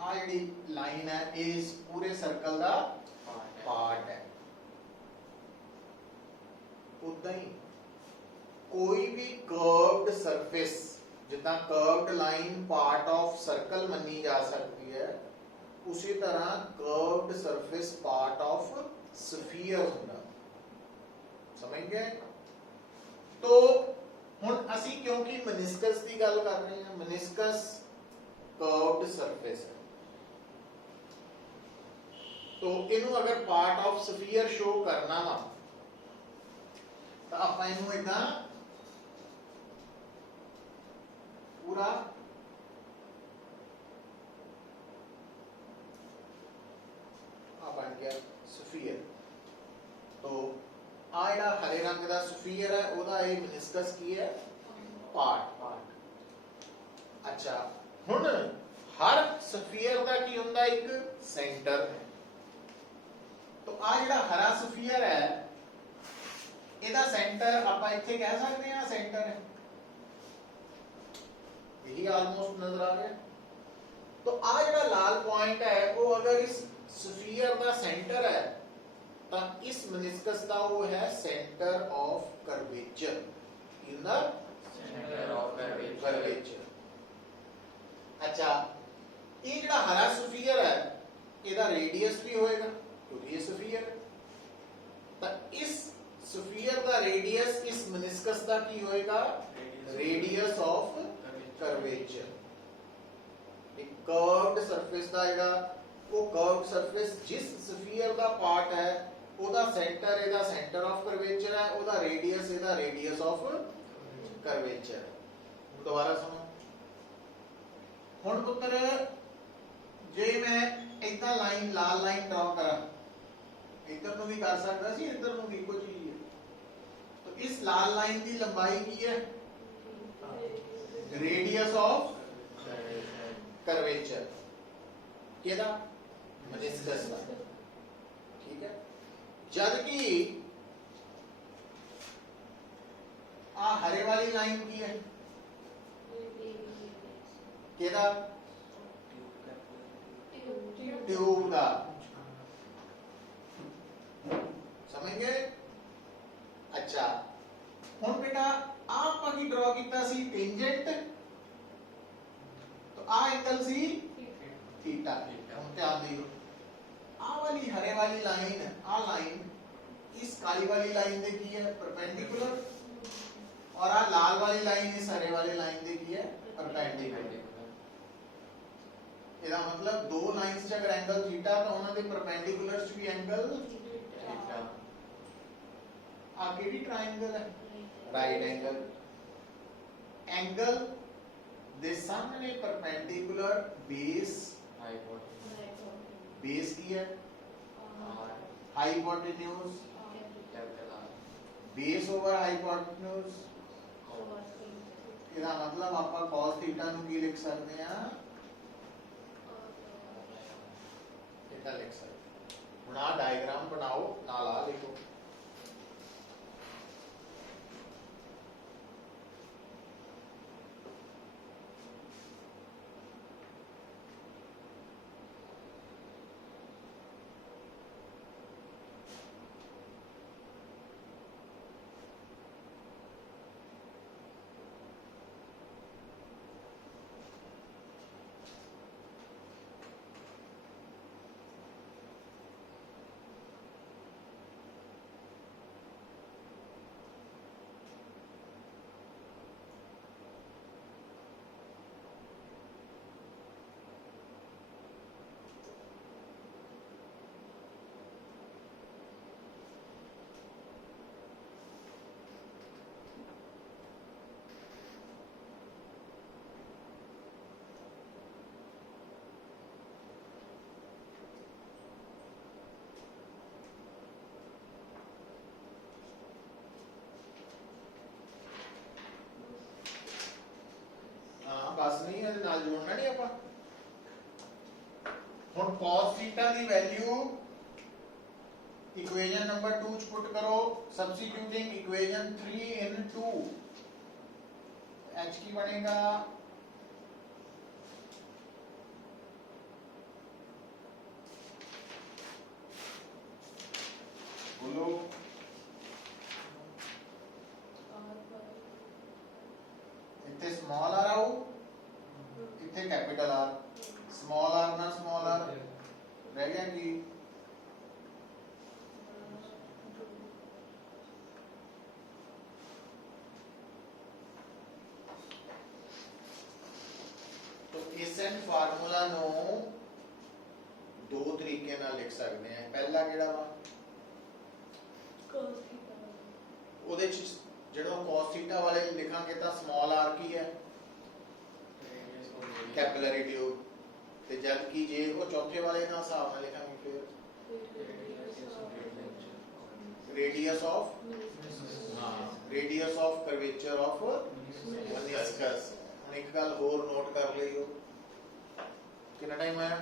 आ जी लाइन है इस पूरे सर्कल का पार्ट है। उदा ही कोई भी कर्व्ड सरफेस जितना curved line part of circle money जा सकती है उसी तरह curved surface part of sphere होगा। समझ गए? तो हुण असी क्योंकि मेनिस्कस की गल कर रहे हैं, मेनिस्कस कर्व्ड सरफेस है तो इनू अगर पार्ट ऑफ स्फीयर शो करना वा तो आप इनू इदा पूरा बन गया स्फीयर। तो आ जिहड़ा हरे रंग का स्फीयर है ओदा ये मेनिस्कस की है पार्ट। अच्छा हुण हर स्फीयर का की हुंदा एक सेंटर है तो आ जिहड़ा हरा स्फीयर है इहदा सेंटर आपां इत्थे कह सकते हैं सेंटर है, यही ऑलमोस्ट नजर आ रहा है। तो आ जिहड़ा लाल पॉइंट है वो अगर इस स्फीयर का सेंटर है तो इस मेनिस्कस का वो है centre of curvature in the centre of curvature. अच्छा ये जिहड़ा हरा स्फीयर है ਇਹਦਾ रेडियस भी होएगा क्योंकि ये स्फीयर है तो इस स्फीयर का रेडियस इस मेनिस्कस का की होएगा रेडियस ऑफ कर्वेचर। एक कर्व्ड सरफेस का जेड़ा वो कर्व्ड सरफेस जिस स्फीयर का पार्ट है ओदा सेंटर एदा सेंटर ऑफ कर्वेचर है, ओदा रेडियस एदा रेडियस ऑफ कर्वेचर। दोबारा सुनो हुण पुत्र जे मैं इतना लाइन लाल लाइन ड्रॉ करा इधर नु भी कर सकता सी इधर नु भी कोई चीज है तो इस लाल लाइन की लंबाई की है रेडियस ऑफ कर्वेचर केदा मेनिस्कस का। ठीक है। जब कि आ हरे वाली लाइन की है केदा ट्यूब का। समझ गए? अच्छा हुण बेटा आप की ड्रॉ कीता सी टेंजेंट तो आ एंगल सी थीटा। हम ध्यान दियो आ वाली हरे वाली लाइन आ लाइन इस काली वाली लाइन दे की है परपेंडिकुलर और आ लाल वाली लाइन इस हरे वाली लाइन दे की है परपेंडिकुलर। ਇਹਦਾ मतलब दो लाइंस च अगर एंगल थीटा तो ਉਹਨਾਂ ਦੇ परपेंडिकुलर च भी एंगल थीटा। आ केड़ी ट्रायंगल है? Right angle. एंगल ਦੇ ਸਾਹਮਣੇ ਪਰਪੈਂਡੀਕੂਲਰ ਬੇਸ, ਬੇਸ ਕੀ ਹੈ ਹਾਈਪੋਟੇन्यूज, ਬੇਸ ਓਵਰ ਹਾਈਪੋਟੇन्यूज। ਇਹਦਾ ਮਤਲਬ ਆਪਾਂ cos θ ਨੂੰ ਕੀ ਲਿਖ ਸਕਦੇ ਆ, ਇਹਦਾ ਲਿਖ ਸਕਦੇ। ਹੁਣ ਆ ਡਾਇਗਰਾਮ ਬਣਾਓ, ਨਾਲ ਆ ਲਿਖੋ। ਬਸ ਨਹੀਂ, ਇਹਦੇ ਨਾਲ ਜੋੜਨਾ ਨਹੀਂ ਆਪਾਂ। ਹੁਣ cos θ ਦੀ ਵੈਲਿਊ ਇਕੁਏਸ਼ਨ ਨੰਬਰ 2 ਚ ਪੁੱਟ ਕਰੋ, ਸਬਸਟੀਟਿਊਟਿੰਗ ਇਕੁਏਸ਼ਨ 3 in 2, h ਕੀ ਬਣੇਗਾ बोलो, इतने स्मॉल आर आऊ, इतने कैपिटल आर, स्मॉल आर ना स्मॉल आर रह गया कि तो इस फार्मूला नो दो तरीके नाल लिख सकते हैं। पहला केड़ा वा ਉਹਦੇ ਚ ਜਿਹੜਾ cos θ ਵਾਲੇ ਲਿਖਾਂਗੇ ਤਾਂ ਸਮਾਲ r ਕੀ ਹੈ ਕੈਪਿਲਰੀ ਟਿਊਬ, ਤੇ ਜਦ ਕਿ ਜੇ ਉਹ ਚੌਥੇ ਵਾਲੇ ਦਾ ਹਿਸਾਬ ਨਾਲ ਲਿਖਾਂਗੇ ਫਿਰ radius of curvature of meniscus। ਹੁਣ ਇੱਕ ਗੱਲ ਹੋਰ ਨੋਟ ਕਰ ਲਈਓ, ਕਿੰਨਾ ਟਾਈਮ ਆਇਆ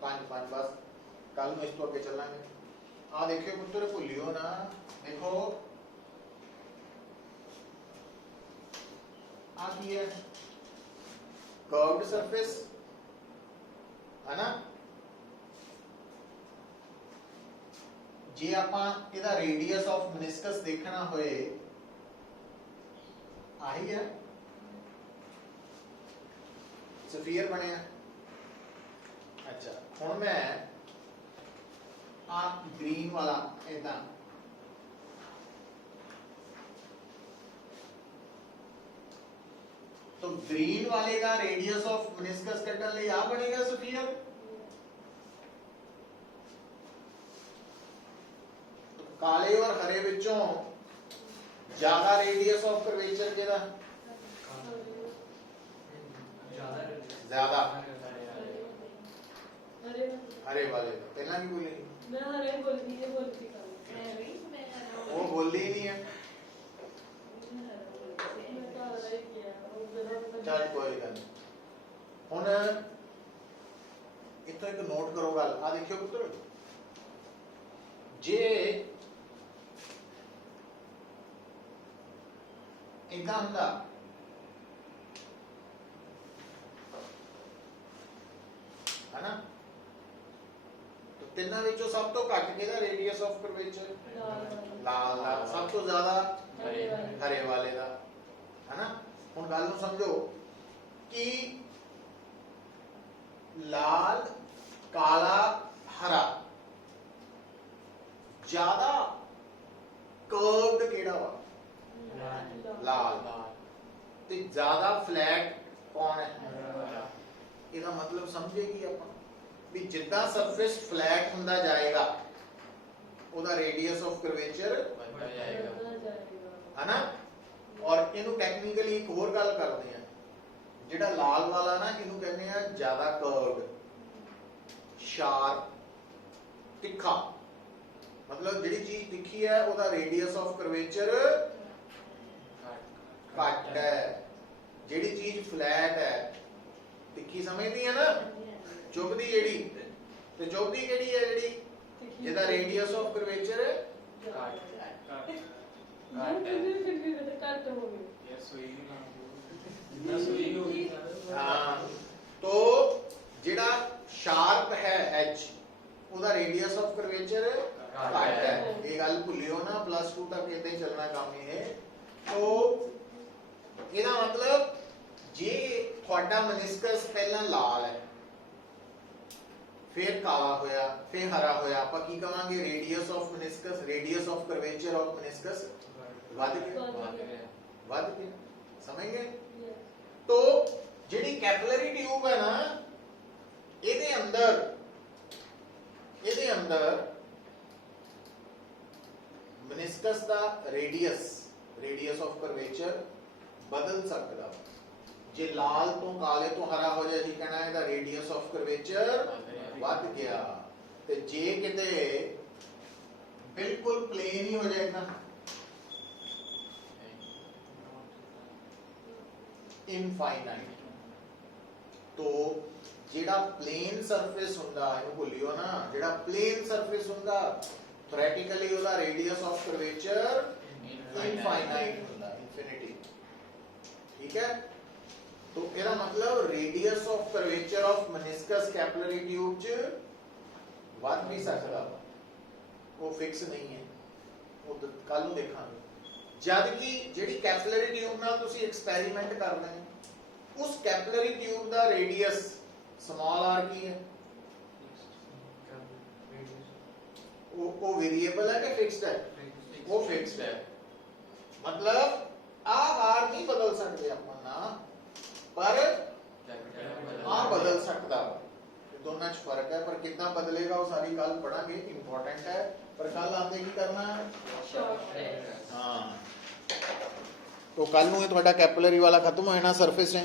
5 ਬਸ, ਕੱਲ ਨੂੰ ਇਸ ਤੋਂ ਅੱਗੇ ਚੱਲਾਂਗੇ। ਆ देखियो पुत्र भूलियो ना, देखो आ की है कर्व्ड सरफेस है ना। जे आपां इहदा रेडियस ऑफ मेनिस्कस देखना होए आही है स्फीयर बनिया। अच्छा हुण मैं आप ग्रीन वाला ऐसा तो ग्रीन वाले का रेडियस ऑफ मेनिस्कस कटन ले आ बनेगा स्फीयर। तो काले और हरे विचों ज्यादा रेडियस ऑफ कर्वेचर केदा ज्यादा हरे वाले का। पहला भी बोली मैं हरे बोलती है, बोलती कल वो बोली ही नहीं है। मैं तो हरे किया वो जरा चल कोई गल नहीं। हुण इत्थों एक नोट करो गल आ देखियो पुत्र, जे इदा हुंदा है ना, तो तिन्ना विचों सब तो घट किहदा रेडियस ऑफ कर्वेचर लाल दा, सब तो ज्यादा हरे वाले दा है ना। हुण गल नूं समझो कि लाल काला हरा ज्यादा कर्व्ड केड़ा वा लाल, ते ज्यादा फ्लैट कौन है ਇਹਦਾ मतलब समझेगी ਆਪਾਂ ਵੀ ਜਿੱਦਾਂ ਸਰਫੇਸ ਫਲੈਟ ਹੁੰਦਾ ਜਾਏਗਾ ਉਹਦਾ ਰੇਡੀਅਸ ਆਫ ਕਰਵੇਚਰ ਵਧਦਾ ਜਾਏਗਾ ਹੈ ਨਾ। ਔਰ ਇਹਨੂੰ ਟੈਕਨੀਕਲੀ ਇੱਕ ਹੋਰ ਗੱਲ ਕਰਦੇ ਆ ਜਿਹੜਾ ਲਾਲ ਵਾਲਾ ਨਾ ਇਹਨੂੰ ਕਹਿੰਦੇ ਆ ਜ਼ਿਆਦਾ ਕਰਵਡ, ਸ਼ਾਰਪ, ਤਿੱਖਾ। ਮਤਲਬ ਜਿਹੜੀ ਚੀਜ਼ ਤਿੱਖੀ ਹੈ ਉਹਦਾ ਰੇਡੀਅਸ ਆਫ ਕਰਵੇਚਰ ਘੱਟ ਹੈ। ਜਿਹੜੀ ਚੀਜ਼ ਫਲੈਟ ਹੈ, ਤਿੱਖੀ ਸਮਝਦੀ ਹੈ ਨਾ, ਚੁੱਭਦੀ ਜਿਹੜੀ, ਤੇ ਚੁੱਭਦੀ ਕਿਹੜੀ ਹੈ? ਜਿਹੜੀ ਜਿਹਦਾ ਰੇਡੀਅਸ ਆਫ ਕਰਵੇਚਰ ਘੱਟ ਹੋ ਗਈ। हाँ, तो ਜਿਹੜਾ ਸ਼ਾਰਪ ਹੈ H, ਉਹਦਾ ਰੇਡੀਅਸ ਆਫ ਕਰਵੇਚਰ ਘੱਟ ਹੈ। ਇਹ ਗੱਲ ਭੁੱਲਿਓ ਨਾ, +2 ਤੱਕ ਇਦਾਂ ਹੀ ਚੱਲਣਾ ਕੰਮ ਇਹ। तो ਇਹਦਾ ਮਤਲਬ ਜੇ ਤੁਹਾਡਾ ਮਨਿਸਕਸ ਪਹਿਲਾਂ ਲਾਲ ਹੈ, ਫਿਰ ਕਾਲਾ ਹੋਇਆ, ਫਿਰ ਹਰਾ ਹੋਇਆ, ਆਪਾਂ ਕੀ ਕਵਾਂਗੇ? Radius of meniscus, radius of curvature of meniscus ਵੱਧ ਗਿਆ। ਸਮਝ ਗਏ? तो ਜਿਹੜੀ ਕੈਪਿਲਰੀ ਟਿਊਬ ਹੈ ਨਾ, ਇਹਦੇ ਅੰਦਰ ਮਨਿਸਕਸ ਦਾ ਰੇਡੀਅਸ ਆਫ ਕਰਵੇਚਰ ਬਦਲ ਸਕਦਾ। ਜੇ ਲਾਲ ਤੋਂ ਕਾਲੇ ਤੋਂ ਹਰਾ ਹੋ ਜਾਏ, ਅਸੀਂ ਕਹਿਣਾ ਇਹਦਾ ਰੇਡੀਅਸ ਆਫ ਕਰਵੇਚਰ ਵੱਧ ਗਿਆ। ਤੇ ਜੇ ਕਿਤੇ ਬਿਲਕੁਲ ਪਲੇਨ ਹੀ ਹੋ ਜਾਏ ਨਾ, ਇਨਫਾਈਨਾਈਟ, तो ਜਿਹੜਾ ਪਲੇਨ ਸਰਫੇਸ ਹੁੰਦਾ, ਇਹਨੂੰ ਭੁੱਲਿਓ ਨਾ, ਜਿਹੜਾ ਪਲੇਨ ਸਰਫੇਸ ਹੁੰਦਾ ਥਿਓਰੈਟਿਕਲੀ ਉਹਦਾ ਰੇਡੀਅਸ ਆਫ ਕਰਵੇਚਰ ਇਨਫਾਈਨਾਈਟ ਹੁੰਦਾ, ਇਨਫਿਨਿਟੀ। ਠੀਕ ਹੈ? तो ਇਹਦਾ ਮਤਲਬ radius of curvature of meniscus capillary tube ਚ ਵੱਧ ਵੀ ਸਕਦਾ ਵਾ, ਉਹ ਫਿਕਸ ਨਹੀਂ ਹੈ, ਉਹ ਕੱਲ ਨੂੰ ਦੇਖਾਂਗੇ। ਜਦ ਕਿ ਜਿਹੜੀ ਕੈਪਿਲਰੀ ਟਿਊਬ ਨਾਲ ਤੁਸੀਂ ਐਕਸਪੈਰੀਮੈਂਟ ਕਰਨਾ ਹੈ, ਉਸ ਕੈਪਿਲਰੀ ਟਿਊਬ ਦਾ ਰੇਡੀਅਸ ਸਮਾਲ r ਕੀ ਹੈ? ਉਹ ਵੇਰੀਏਬਲ ਹੈ ਕਿ ਫਿਕਸਡ ਹੈ? ਉਹ ਫਿਕਸਡ ਹੈ। ਮਤਲਬ r ਨਹੀਂ ਬਦਲ ਸਕਦੇ ਆਪਾਂ ਨਾ, ਪਰ ਆ ਬਦਲ ਸਕਦਾ। ਦੋਨਾਂ 'ਚ ਫਰਕ ਹੈ, ਪਰ ਕਿੱਦਾਂ ਬਦਲੇਗਾ ਉਹ ਸਾਰੀ ਕੱਲ ਪੜਾਂਗੇ, ਇੰਪੋਰਟੈਂਟ ਹੈ। ਪਰ ਕੱਲ ਆਂਦੇ ਕੀ ਕਰਨਾ ਹੈ? ਹਾਂ, तो कल ਨੂੰ ਇਹ ਤੁਹਾਡਾ ਕੈਪਿਲਰੀ ਵਾਲਾ ਖਤਮ ਹੋ ਜਾਣਾ, ਸਰਫੇਸ